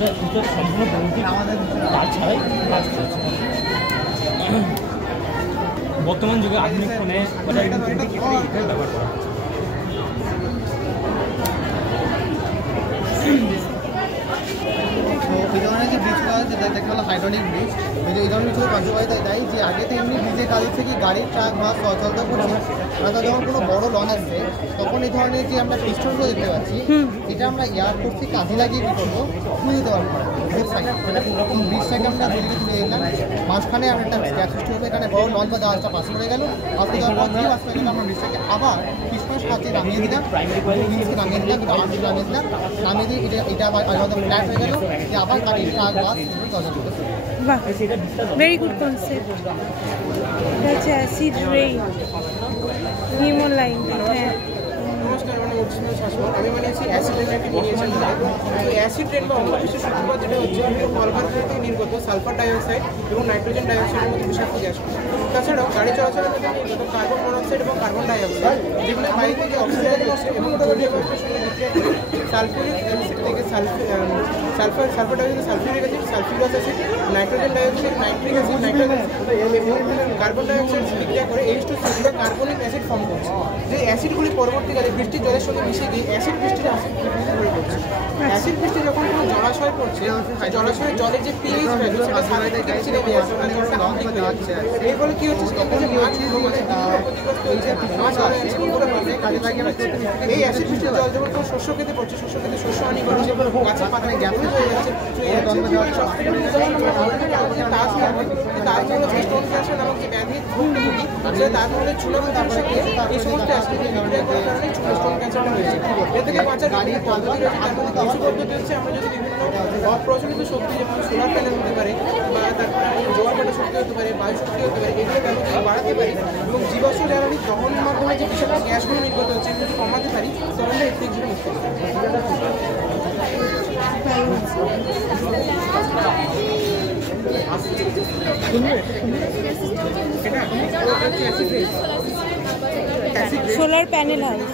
এটা সম্পূর্ণ কাজ ছাড়াই কাজ করছে। বর্তমান যুগে আধুনিক ফোনে ওটা ব্যবহার করা হচ্ছে। তো এই ধরনের যে ব্রিজগুলো আছে যেটাকে বলা হাইড্রোলিক ব্রিজ, এই ধরনের কিছু কার্যকারিতা দেয় যে আগে তো এমনি ব্রিজের কাজ হচ্ছে কি গাড়ির ট্রাক বাস চলাচল করছে, আমরা যখন কোনো বড় লঞ্চ আসবে তখন এই ধরনের যে আমরা পিস্টনগুলো দেখতে পাচ্ছি এটা আমরা এয়ারপোর্ট থেকে কাজে লাগিয়ে কী করবো তুলে দিতে পারবো ব্রিজটাকে আমরা দিল্লি তুলে দিলাম, মাঝখানে আমরা একটা গ্যাস সিস্টেম হবে, এখানে বড় লঞ্চ বা জাহাজটা পাস করে গেল, পাস করে যাওয়ার পর যে পাস করে গেলে আমরা ব্রিজটাকে আবার পিস্টনের সাহায্যে নামিয়ে দিলাম, ব্রিজকে নামিয়ে দিলাম, নামিয়ে দিলাম, নামিয়ে দিয়ে এটা আবার আলাদা ফ্ল্যাট হয়ে গেল, যে আবার গাড়ির ট্রাক বাস চলাচল করতে। বাহ, ভেরি গুড কনসেপ্ট। আচ্ছা, অ্যাসিড রেইন হিমোলাইন। হ্যাঁ, নমস্কার, মানে অরিজিনাল শাসন আমি বানিয়েছি অ্যাসিড রেন একটি মিনিয়েচার মডেল। এই অ্যাসিড রেন বা অম্লবৃষ্টি সূত্রপাত যেটা হচ্ছে কলকারখানা থেকে নির্গত সালফার ডাইঅক্সাইড এবং নাইট্রোজেন ডাইঅক্সাইডের মতো বিষাক্ত গ্যাস। তাছাড়াও গাড়ি চলাচলের মধ্যে নির্গত কার্বন মনোক্সাইড এবং কার্বন ডাইঅক্সাইড যেগুলো বায়ু থেকে অক্সিজেন হচ্ছে এবং জলীয় বাষ্পের সঙ্গে বিক্রিয়া করে সালফিউরিক অ্যাসিড থেকে sulphur dioxide sulphuric acid sulphurous acid nitrogen dioxide nitric acid nitric এবং কার্বন ডাইঅক্সাইড বিক্রিয়া করে H2CO বা কার্বনিক অ্যাসিড ফর্ম করছে। যে অ্যাসিডগুলি পরবর্তীকালে বৃষ্টির জলের সঙ্গে মিশে গিয়ে অ্যাসিড বৃষ্টির হয়ে পড়ছে। অ্যাসিড বৃষ্টি যখন কোনো জলাশয় পড়ছে, জলাশয়ের জলের যে পিএইচ ভ্যালু সেটা সাধারণ থেকে নিচে নেমে আসছে, মানে জলটা অম্লিক হয়ে যাচ্ছে। এর ফলে কি হচ্ছে, এই অ্যাসিড বৃষ্টির জল যখন কোনো শস্য খেতে পড়ছে, শস্য খেতে শস্য হানি করছে, গাছের পাতায় গ্যাস হয়ে যাচ্ছে। তার জন্য যে স্টোন ক্যান্সার নামক যে ব্যাধি ভুক্তভোগী, তার মধ্যে চুনাপাতার সাথে এই সমস্ত অ্যাসিড বিক্রিয়া করার কারণে স্টোন ক্যান্সারটা হয়েছে। এর থেকে বাঁচার গাড়ি পদ্ধতি রয়েছে, তার মধ্যে কিছু পদ্ধতি হচ্ছে আমরা যদি বিভিন্ন অপ্রচলিত শক্তি যেমন সোলার প্যানেল হতে পারে বা তারপরে জোয়ার ভাটা শক্তি হতে পারে, বায়ু শক্তি হতে পারে, এগুলো ব্যবহার বাড়াতে পারি এবং জীবাশ্ম জ্বালানি দহনের মাধ্যমে যে বিষাক্ত গ্যাসগুলো নির্গত হচ্ছে এগুলো যদি কমাতে পারি তাহলে আমরা এর থেকে মুক্তি পাবো। Solar panel house.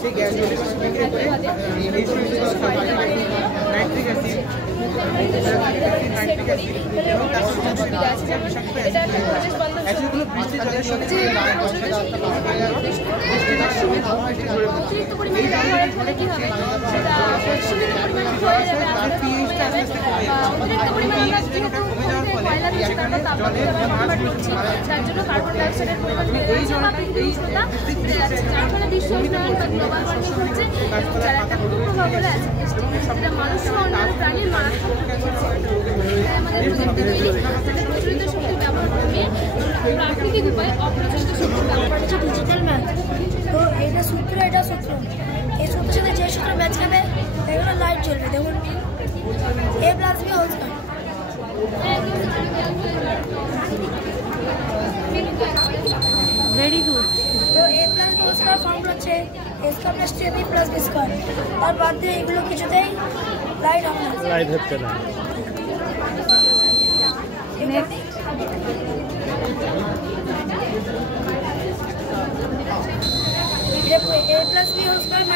সেই গ্যাসগুলি বিক্রি করে নাইট্রিক অ্যাসিড অ্যাসিডগুলো বৃষ্টির জলের সাথে যার জন্য কার্বন ডাইঅক্সাইডের পরিমাণ যার ফলে বিশ্ব উষ্ণায়ন বা গ্লোবাল ওয়ার্মিং হচ্ছে, যার একটা কুপ্রভাব হলো অ্যাসিড বৃষ্টি, যেটা মানুষ ও অন্যান্য প্রাণীর মারাত্মক ক্ষতি করছে। আমাদের প্রচলিত শক্তির ব্যবহার কমিয়ে প্রাকৃতিক উপায়ে অপ্রচলিত শক্তির ব্যবহার হচ্ছে ডিজিটাল ম্যাথ। তো এটা সূত্র, এই সূত্রের সাথে যে সূত্র ম্যাচ খাবে এগুলো লাইট জ্বলবে। দেখুন A + B whole square. Very good. তো A + B whole square formula হচ্ছে A² + 2AB + B²। তার বাদ দিয়ে এগুলো কিছুতেই লাইট হবে না, লাইট হচ্ছে না। A + B whole square - A - B whole square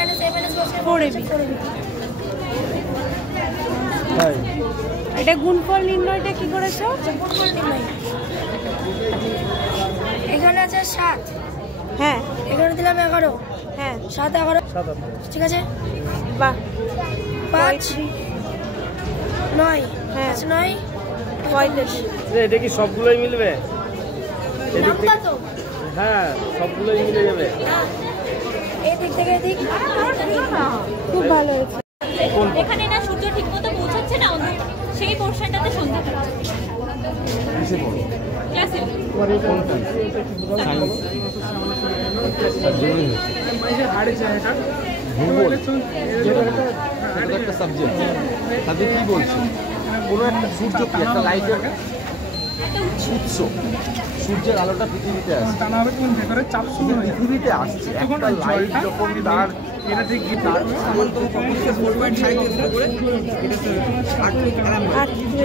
4AB। এটা গুণফল নির্ণয়টা কি করেছো? গুণফল নির্ণয় এখানে আছে 7, হ্যাঁ এখানে দিলাম 11, হ্যাঁ 7 11, ঠিক আছে। বাহ, 5 9, হ্যাঁ 9 35। এটা কি সবগুলোই মিলবে? নাম্বার তো হ্যাঁ, সবগুলোই মিলে যাবে। এই দিক থেকে এদিক খুব ভালো হয়েছে। এখানে না সূর্য ঠিকমতো পৌঁছাচ্ছে না, সেই পোর্শনটাতে সন্ধ্যা কাটছে। ক্লাসে একটা সাবজেক্ট তাদের কি বলছে, কোনো একটা সূর্য কি একটা লাইটের উৎস, সূর্যের আলোটা পৃথিবীতে আসছে, পৃথিবীতে আসছে একটা লাইট যখন তার সামান্যতম কম্পিউটার 4.5 থেকে শুরু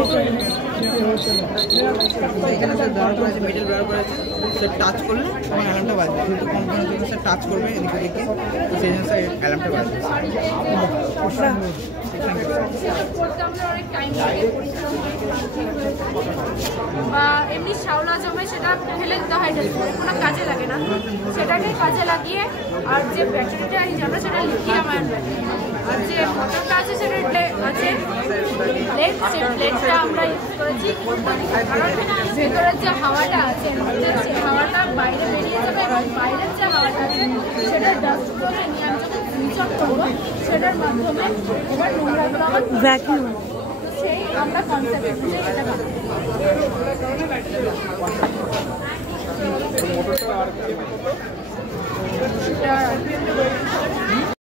করে এখানে স্যার ব্যবহার করা আছে, মেটাল ব্যবহার করা আছে, স্যার টাচ করলে তখন অ্যালার্মটা বাজবে, যেহেতু কম্পিউটার জন্য স্যার টাচ করবে এদিকে সেই জন্য স্যার অ্যালার্মটা বাজবে। সেসব করতে আমাদের অনেক টাইম লাগে, বা এমনি শ্যাওলা জমে সেটা ফেলে দিতে হয়, কোনো কাজে লাগে না, সেটাকে কাজে লাগিয়ে আর যে ব্যাটারিটা আমরা সেটা লিথিয়াম আয়ন ব্যাটারি, আর যে মোটরটা আছে সেটা আছে ব্লেড, সেই ব্লেডটা আমরা ইউজ করেছি, কারণ ভেতরের যে হাওয়াটা আছে সেই হাওয়াটা বাইরে বেরিয়ে যাবে এবং বাইরের যে হাওয়াটা আছে সেটা ডাস্ট করে নিয়ে আমি যখন সুইচ অফ করবো সেটার মাধ্যমে এবার নোংরাগুলো আমার ভ্যাকুয়াম। সেই আমরা কনসেপ্ট অনুযায়ী এটা বানাবো।